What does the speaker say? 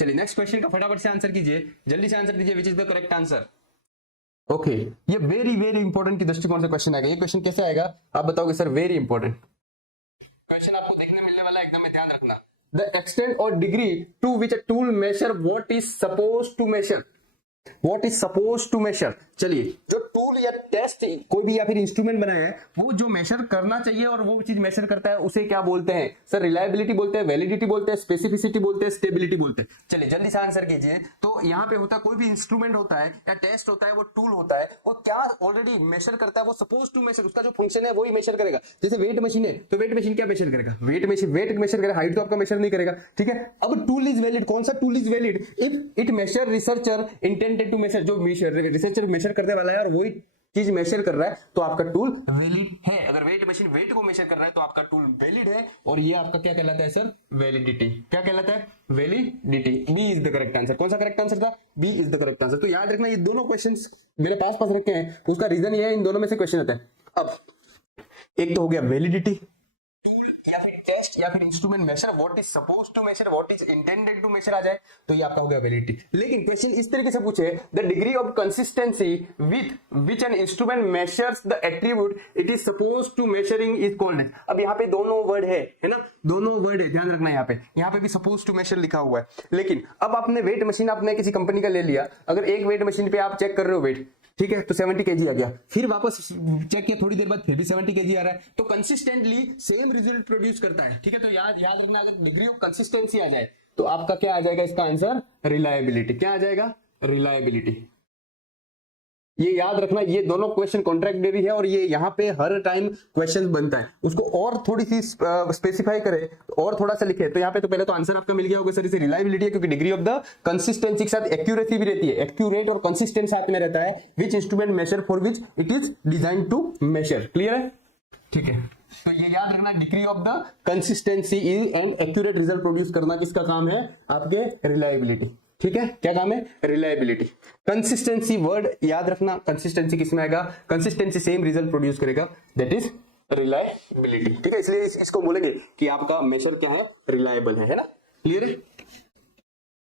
चलिए next question का फटाफट से आंसर कीजिए, जल्दी से आंसर कीजिए, which is the correct answer. Okay, ये वेरी वेरी इंपॉर्टेंट की दृष्टिकोण से क्वेश्चन आएगा। ये क्वेश्चन कैसे आएगा आप बताओगे सर? वेरी इंपॉर्टेंट क्वेश्चन आपको देखने मिलने वाला है, एकदम में ध्यान रखना। द एक्सटेंट और degree to which a tool measure what is suppose to measure, what is suppose to measure. चलिए, जो टूल या टेस्ट कोई भी या फिर इंस्ट्रूमेंट बनाया है, वो जो मेजर करना चाहिए और वो चीज मेजर करता है, उसे क्या बोलते हैं सर? रिलायबिलिटी बोलते हैं, वैलिडिटी बोलते हैं, स्पेसिफिसिटी बोलते हैं, स्टेबिलिटी बोलते हैं। चलिए जल्दी से आंसर कीजिए। तो यहाँ पे होता है, कोई भी इंस्ट्रूमेंट होता है या टेस्ट होता है, वो टूल होता है, वो क्या ऑलरेडी मेजर करता है? वो सपोज टू मेजर, उसका जो फंक्शन है वही मेजर करेगा। जैसे वेट मशीन है, तो वेट मशीन क्या मेजर करेगा? वेट मशीन वेट मेजर करेगा, हाइट तो आपका मेजर नहीं करेगा, ठीक है। अब टूल इज वैलिड, कौन सा tool is valid? If it measure researcher intended to measure, जो रिसर्चर मेजर करने वाला है और वही चीज मेजर कर रहा है, तो आपका टूल वैलिड है। अगर वेट मशीन वेट को मेजर कर रहा है, तो आपका टूल वैलिड है, और ये आपका क्या कहलाता है सर? वैलिडिटी। क्या कहलाता है? Validity. B is the correct answer. कौन सा करेक्ट आंसर था? B is the correct answer. तो याद रखना, ये दोनों क्वेश्चंस मेरे पास रखे हैं, उसका रीजन ये है, इन दोनों में से क्वेश्चन आता है। अब एक तो हो गया वैलिडिटी, या फिर टेस्ट या फिर instrument measure what is suppose to measure, what is intended to measure आ जाए, तो ये आपका हो गया वैलिडिटी। लेकिन क्वेश्चन इस तरीके से पूछे, the degree of consistency with which an instrument measures the attribute it is suppose to measuring is called. अब यहाँ पे दोनों वर्ड है ना, दोनों वर्ड है, ध्यान रखना। यहाँ पे भी सपोज टू मेजर लिखा हुआ है। लेकिन अब आपने वेट मशीन आपने किसी कंपनी का ले लिया, अगर एक वेट मशीन पे आप चेक कर रहे हो वेट, ठीक है, तो 70 kg आ गया, फिर वापस चेक किया थोड़ी देर बाद, फिर भी 70 kg आ रहा है, तो कंसिस्टेंटली सेम रिजल्ट प्रोड्यूस करता है, ठीक है। तो याद रखना, अगर डिग्री ऑफ कंसिस्टेंसी आ जाए, तो आपका क्या आ जाएगा इसका आंसर? रिलायबिलिटी। क्या आ जाएगा? रिलायबिलिटी। ये याद रखना, ये दोनों क्वेश्चन कॉन्ट्रैक्टरी है, और ये यहाँ पे हर टाइम क्वेश्चन बनता है। उसको और थोड़ी सी स्पेसिफाई करे और थोड़ा सा लिखे, तो यहाँ पे तो पहले तो आंसर आपका मिल गया होगा सर, इसे रिलायबिलिटी है, क्योंकि डिग्री ऑफ द कंसिस्टेंसी के साथ एक्यूरेसी भी रहती है, एक्यूरेट और कंसिस्टेंट साथ में रहता है। Which instrument measure for which it is design to measure. Clear है? ठीक है, तो ये याद रखना, degree of the consistency is and accurate result produce करना किसका काम है? आपके रिलायबिलिटी। ठीक है, क्या काम है? रिलायबिलिटी। कंसिस्टेंसी वर्ड याद रखना, कंसिस्टेंसी किसमें आएगा? कंसिस्टेंसी सेम रिजल्ट प्रोड्यूस करेगा, दैट इज रिलायबिलिटी। ठीक है, इसलिए इसको बोलेंगे कि आपका मेजर क्या है? रिलायबल है ना? क्लियर है?